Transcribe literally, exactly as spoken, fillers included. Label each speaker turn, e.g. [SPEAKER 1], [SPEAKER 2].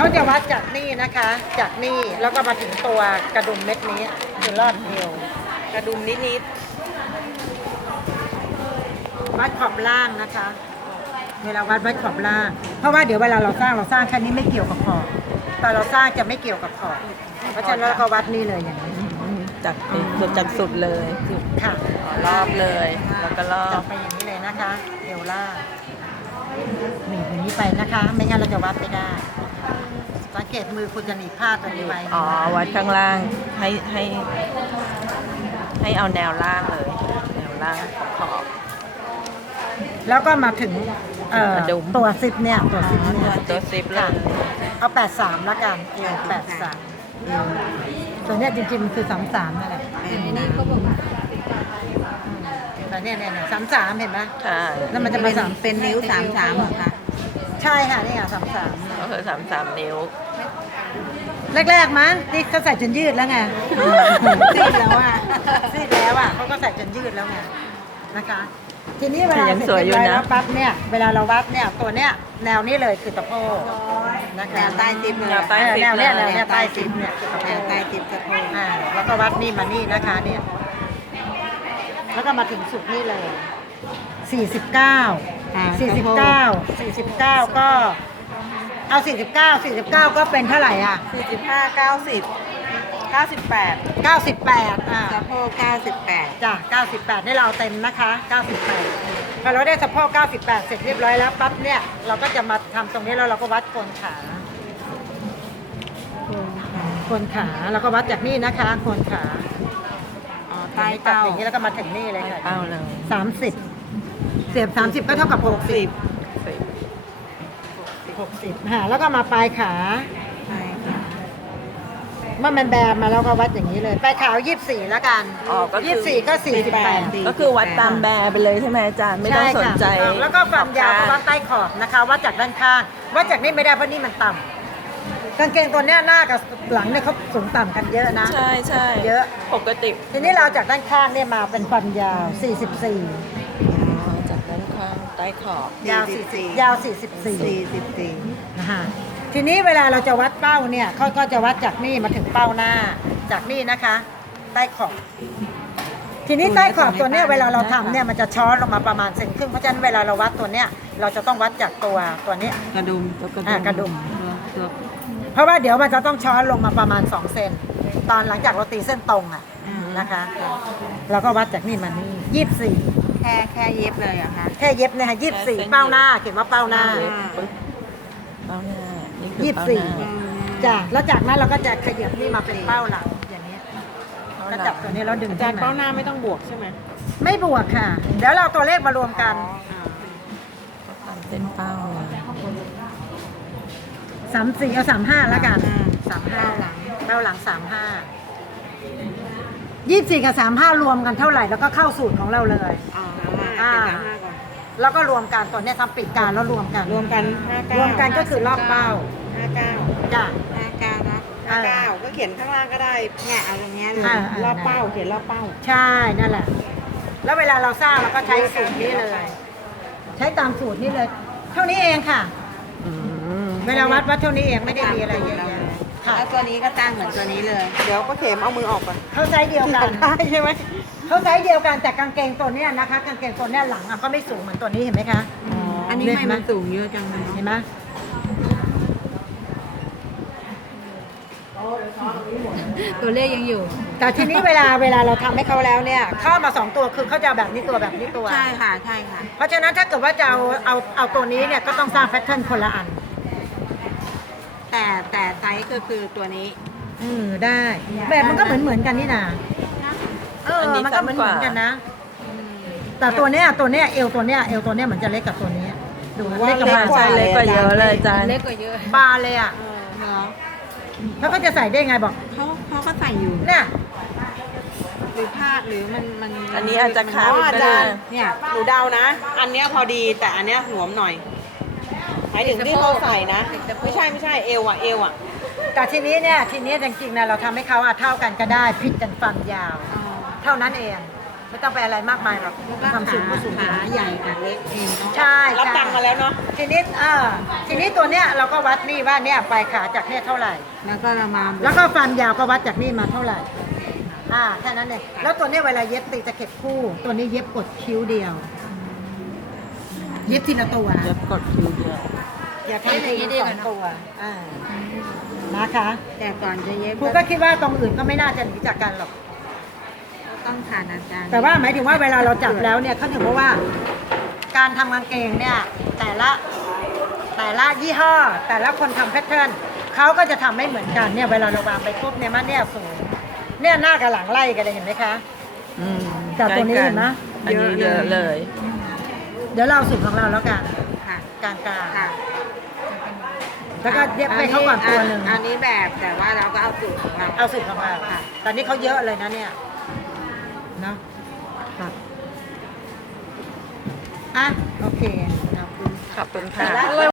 [SPEAKER 1] เขาจะวัดจากนี่นะคะ จากนี่แล้วก็มาถึงตัวกระดุมเม็ดนี้คือรอบเอว
[SPEAKER 2] กระดุมนิด
[SPEAKER 1] วัดขอบล่างนะคะ เวลาวัดวัดขอบล่าง เพราะว่าเดี๋ยวเวลาเราสร้างเราสร้างแค่นี้ไม่เกี่ยวกับขอบตอนเราสร้างจะไม่เกี่ยวกับขอบเพราะฉะนั้นเราก็วัดนี่เลยอย่างนี้
[SPEAKER 2] ๆจากสุดจากสุดเลยสุด
[SPEAKER 1] ค่ะ
[SPEAKER 2] รอบเลยแล้วก็รอ
[SPEAKER 1] จั
[SPEAKER 2] บบ
[SPEAKER 1] ไปอย่างนี้เลยนะคะเอวล่างหนีบอย่างนี้ไปนะคะ ไม่งั้นเราจะวัดไม่ได้ สังเกตมือคุณจะหนีบผ้าตัวนี้ไป
[SPEAKER 2] อ๋อวัดข้างล่างให้ให้ ให้เอาแนวล่างเลย แนวล่างขอบ
[SPEAKER 1] แล้วก็มาถึงเอ่อก
[SPEAKER 2] ระดุม
[SPEAKER 1] ตัวซิปเนี่ยตัวซิปเนี่ย
[SPEAKER 2] ตัวซิปเลย
[SPEAKER 1] เอาแปดสามละกันแปดสามตัวเนี้ยจริงๆมันคือสามสามนั่นแหละแต่เนี่ยเนี่ยสามสามเห็นไหม
[SPEAKER 2] ใช่
[SPEAKER 1] แล้วมันจะมาสาม
[SPEAKER 3] เป็นนิ้วสามสามเหรอคะ
[SPEAKER 1] ใช่ค่ะนี่ค่ะสามสาม
[SPEAKER 2] ก็คือสามสามนิ้ว
[SPEAKER 1] แรกๆมั้งที่เขาใส่จนยืดแล้วไง
[SPEAKER 3] ซีดแล้วอ่ะ
[SPEAKER 1] ซีดแล้วอ่ะเขาก็ใส่จนยืดแล้วไงนะคะ ทีนี้เวลา
[SPEAKER 2] ยัง
[SPEAKER 1] เสร็จ
[SPEAKER 2] สวยอยู่
[SPEAKER 1] เรียบร้อย
[SPEAKER 2] นะ
[SPEAKER 1] แล้วปั๊บเนี่ยเวลาเราวัดเนี่ยตัวเนี้ยแนวนี้เลยคือตะโพกนะคะ
[SPEAKER 3] แนวใต้ซิปเลย
[SPEAKER 2] แนวใต้
[SPEAKER 1] เออ
[SPEAKER 2] ซิป
[SPEAKER 1] แนว
[SPEAKER 2] เล
[SPEAKER 1] เนี้ย
[SPEAKER 2] ย
[SPEAKER 1] แนวเนี้ยใต้ซิปเนี่ยคือตะโพ
[SPEAKER 3] แนว
[SPEAKER 1] ก
[SPEAKER 3] ใต้ซิปสะโพก
[SPEAKER 1] อ่าแล้วก็วัดนี่มานี่นะคะเนี่ยแล้วก็มาถึงสุดนี่เลยสี่สิบเก้า
[SPEAKER 3] อ่า
[SPEAKER 1] สี่สิบเก้าสี่สิบเก้าก็เอาสี่สิบเก้าสี่สิบเก้าก็เป็นเท่าไหร่อ่ะ
[SPEAKER 2] สี่สิบห้าเก้าสิบเก้าสิบแปด
[SPEAKER 1] เก้าสิบแปดอ่า
[SPEAKER 3] สะโพกเก้าสิบแปด
[SPEAKER 1] จ้ะเก้าสิบแปดนี่เราเต็มนะคะเก้าสิบแปดพอเราได้สะโพกเก้าสิบแปดเสร็จเรียบร้อยแล้วปั๊บเนี่ยเราก็จะมาทำตรงนี้แล้วเราก็วัดโคนขาโคนขาแล้วก็วัดจากนี่นะคะโคนขา
[SPEAKER 3] อ๋อ
[SPEAKER 1] ใต้
[SPEAKER 3] ใต้
[SPEAKER 1] ตัด
[SPEAKER 3] เป้า
[SPEAKER 1] อย่างนี้แล้วก็มาถึงนี่เลยค่ะ
[SPEAKER 2] เป้าเลย
[SPEAKER 1] สามสิบเสียบสามสิบก็เท่ากับหกสิบ
[SPEAKER 2] สิบ
[SPEAKER 1] หกสิบฮะแล้วก็มาปลายขา
[SPEAKER 3] ใช่ค่ะ
[SPEAKER 1] เมื่อมันแบนมาแล้วก็วัดอย่างนี้เลยปลายขายี่สิบสี่แล้วกัน
[SPEAKER 2] อ๋อก็คือ
[SPEAKER 1] ยี่สิบสี่ก็สี่สิบแปด
[SPEAKER 2] ก็คือวัดตามแบร์ไปเลยใช่ไหมอาจารย์ไม่ต้องสนใจ
[SPEAKER 1] ช่ค่ะแล้วก็ความยาวก็วัดใต้ขอบนะคะวัดจากด้านข้างวัดจากนี้ไม่ได้เพราะนี่มันต่ำกางเกงตัวเนี้ยหน้ากับหลังเนี่ยเขาสูงต่ำกันเยอะนะ
[SPEAKER 2] ใช่ใช่
[SPEAKER 1] เยอะ
[SPEAKER 2] ปกติ
[SPEAKER 1] ทีนี้เราจากด้านข้างเนี่ยมาเป็นความยาวสี่สิบสี่
[SPEAKER 2] อ๋อจากด้านข้างใต้ขอบ
[SPEAKER 1] ยาวสี่สิบยาวสี่สิบสี่
[SPEAKER 3] สี่สิบสี่
[SPEAKER 1] นะคะทีนี้เวลาเราจะวัดเป้าเนี่ยเขาก็จะวัดจากนี่มาถึงเป้าหน้าจากนี่นะคะ ใต้ขอบ ทีนี้ใต้ขอบตัวเนี้ยเวลาเราทำเนี่ยมันจะช้อนลงมาประมาณเซนครึ่งเพราะฉะนั้นเวลาเราวัดตัวเนี้ยเราจะต้องวัดจากตัวตัวเนี้ย
[SPEAKER 3] กระดุม
[SPEAKER 1] อ่ากระดุม
[SPEAKER 3] ตัวตัว
[SPEAKER 1] เพราะว่าเดี๋ยวมันจะต้องช้อนลงมาประมาณสองเซนตอนหลังจากเราตีเส้นตรงอ่ะนะคะเราก็วัดจากนี่มานี่ยี่สิบสี่
[SPEAKER 3] แค่แค่เย็บเลยเหรอคะ
[SPEAKER 1] แค่เย็บเนี่ยค่ะยี่สิบสี่เป้าหน้าเขียนว่าเป้าหน้า
[SPEAKER 2] เย็บปึ๊บเป้าหน้านี่คือ
[SPEAKER 1] ยี่สิบ
[SPEAKER 2] เป้า
[SPEAKER 1] สี่
[SPEAKER 2] หน้า
[SPEAKER 1] จ้ะแล้วจากนั้นเราก็จะขยับนี่มาเป็นเป้าหลังอย่างนี้ก็จับตัวนี้แล้วดึง
[SPEAKER 3] อาจารย์
[SPEAKER 1] ขึ้
[SPEAKER 3] เป้าน หน้าไม่ต้องบวกใช่ไหม
[SPEAKER 1] ไม่บวกค่ะ เดี๋ยวเราเอาตัวเลขมารวมกัน
[SPEAKER 2] ตามเส้นเป้าเลย
[SPEAKER 1] สามสี่เอาสามห้าแล้วกัน
[SPEAKER 3] อ่า
[SPEAKER 1] สามห้า
[SPEAKER 3] เป้าหลัง
[SPEAKER 1] เป้าหลังสามห้ายี่สิบสี่กับสามห้ารวมกันเท่าไหร่แล้วก็เข้าสูตรของเราเลย
[SPEAKER 3] อ๋อห้าเป็นสามห้าก่อน
[SPEAKER 1] แล้วก็รวมกันตัวเนี้ยทำปิดการแล้วรวมกัน
[SPEAKER 3] รวมกันห้าเก้าร
[SPEAKER 1] วมกันก็คือรอบเป้า
[SPEAKER 3] ห้าเก้า
[SPEAKER 1] จ้ะ
[SPEAKER 3] ห้าเก้านะ
[SPEAKER 1] อ่า
[SPEAKER 3] ห้าเก้าก็เขียนข้างล่างก็ได้เนี่ยเอาตรงเนี้ยเลย
[SPEAKER 1] อ่าอ่าร
[SPEAKER 3] อบเป้าเขียนรอบเป้า
[SPEAKER 1] ใช่นั่นแหละ แล้วเวลาเราสร้างเราก็ใช้สูตรนี้เลย ใช้ตามสูตรนี้เลย เท่านี้เองค่ะ
[SPEAKER 2] อืม
[SPEAKER 1] เวลาวัดวัดเท่านี้เองไม่ได้มีอะไรเยอะแยะค่ะ
[SPEAKER 3] แล้วตัวนี้ก็ตั้งเหมือนตัวนี้เลย
[SPEAKER 2] เดี๋ยวก็เข็มเอามือออกก่อน
[SPEAKER 1] เขาไซส์เดียวกันใช่ไหมเขาไซส์เดียวกันแต่กางเกงตัวเนี้ยนะคะกางเกงตัวเนี้ยหลังอ่ะก็ไม่สูงเหมือนตัวนี้เห็นไหมคะ
[SPEAKER 3] อันนี้ไม่มันสูงเยอะจังเลย
[SPEAKER 1] เห็นไหมตัวเลขยังอยู่ แต่ทีนี้เวลาเวลาเราทำให้เขาแล้วเนี่ยเข้ามาสองตัวคือเขาจะเอาแบบนี้ตัวแบบนี้ตัว
[SPEAKER 3] ใช่ค่ะใช่ค่ะ
[SPEAKER 1] เพราะฉะนั้นถ้าเกิดว่าจะเอาเอาเอาตัวนี้เนี่ยก็ต้องสร้างแพทเทิร์นคนละอัน
[SPEAKER 3] แต่แต่ไซส์ก็คือตัวนี้
[SPEAKER 1] อืมได้แบบมันก็เหมือนเหมือนกันนี่นาเออมันก็เหมือนเหมือนกันนะ แต่ตัวเนี้ยตัวเนี้ยเอวตัวเนี้ยเอวตัวเนี้ยเหมือนจะเล็กกับตัวนี้ดู
[SPEAKER 3] ว่า
[SPEAKER 1] เล็กกับ
[SPEAKER 3] เล็ก
[SPEAKER 1] บาน
[SPEAKER 3] กว่า
[SPEAKER 2] ใช่เล็กกว่าเยอะเลยอาจารย์
[SPEAKER 3] เล็กกว่าเยอะ
[SPEAKER 1] บานเลยอ่ะ
[SPEAKER 3] เนาะ
[SPEAKER 1] แล้วก็จะใส่ได้ไงบอก
[SPEAKER 3] เขาเขาก็ใส่อยู่
[SPEAKER 1] เนี่ย
[SPEAKER 3] หรือผ้าหรือมันมัน
[SPEAKER 2] อันนี้อาจจะค้า
[SPEAKER 3] อ๋อ
[SPEAKER 2] ไป
[SPEAKER 3] อา
[SPEAKER 2] ก็
[SPEAKER 3] จา
[SPEAKER 2] ได้
[SPEAKER 3] รย์เนี่ยหนูเดานะ อันเนี้ยพอดีแต่อันเนี้ยหลวมหน่อยหมายถึงที่เขาใส่นะ ไม่ใช่ไม่ใช่เอวอ่ะเอวอ่ะ
[SPEAKER 1] แต่ทีนี้เนี่ยทีนี้จริงๆนะเราทำให้เขาอะเท่ากันก็ได้ผิดกันฟันยาว เท่านั้นเองไม่ต้องไปอะไรมากมายหรอก
[SPEAKER 4] แล้วก็
[SPEAKER 1] ความสูงก็สูง
[SPEAKER 4] ขาใหญ่กับเล็กเองเนาะ
[SPEAKER 1] ใช่
[SPEAKER 3] รับ
[SPEAKER 1] ใช่
[SPEAKER 3] ตังค์มาแล้วเนาะ
[SPEAKER 1] ทีนี้เออทีนี้ตัวเนี้ยเราก็วัดนี่ว่าเนี่ยปลายขาจากเนี่ยเท่าไหร่
[SPEAKER 4] แล้วก็เรามา
[SPEAKER 1] แล้วก็ความยาวก็วัดจากนี่มาเท่าไหร่ อ่าแค่นั้นเอง แล้วตัวเนี้ยเวลาเย็บตีจะเข็บคู่ ตัวนี้เย็บกดคิ้วเดียว เย็บทีละตัวนะ
[SPEAKER 2] เย็บกดคิวเดียว
[SPEAKER 1] อย่าทำทีละสองตัว อ่า นะคะ
[SPEAKER 4] แต่ก่อนจะเย็บ
[SPEAKER 1] ครูก็คิดว่าตรงอื่นก็ไม่น่าจะหนีจากกันหรอก
[SPEAKER 4] ต้องผ่านอาจารย์
[SPEAKER 1] แต่ว่าหมายถึงว่าเวลาเราจับแล้วเนี่ยเขาถึงบอกว่า การทำกางเกงเนี่ยแต่ละแต่ละยี่ห้อ แต่ละคนทำแพทเทิร์นเขาก็จะทำไม่เหมือนกันเนี่ยเวลาเราวางไปปุ๊บเนี่ยมันเนี่ยสูงเนี่ยหน้ากับหลังไล่กันเลยเห็นไหมคะ
[SPEAKER 2] อืม
[SPEAKER 1] จากตัวนี้เห็นไหม
[SPEAKER 2] อันนี้เยอะเลย
[SPEAKER 1] เดี๋ยวเราเอาสูตรของเราแล้วกัน
[SPEAKER 4] ค่ะ
[SPEAKER 1] กลางกลาง
[SPEAKER 4] ค่ะ
[SPEAKER 1] แล้วก็เย็บไปเขาก่อนตัวหนึ่ง
[SPEAKER 4] อันนี้แบบแต่ว่าเราก็เอาสูตรของเรา
[SPEAKER 1] เอาสูตรของเรา
[SPEAKER 4] ค่ะ
[SPEAKER 1] ตอนนี้เขาเยอะเลยนะเนี่ยเนาะค่ะอ่ะโอเคขอบคุณ
[SPEAKER 2] ขอบคุณ
[SPEAKER 1] แต่
[SPEAKER 2] ค่ะ
[SPEAKER 1] ละ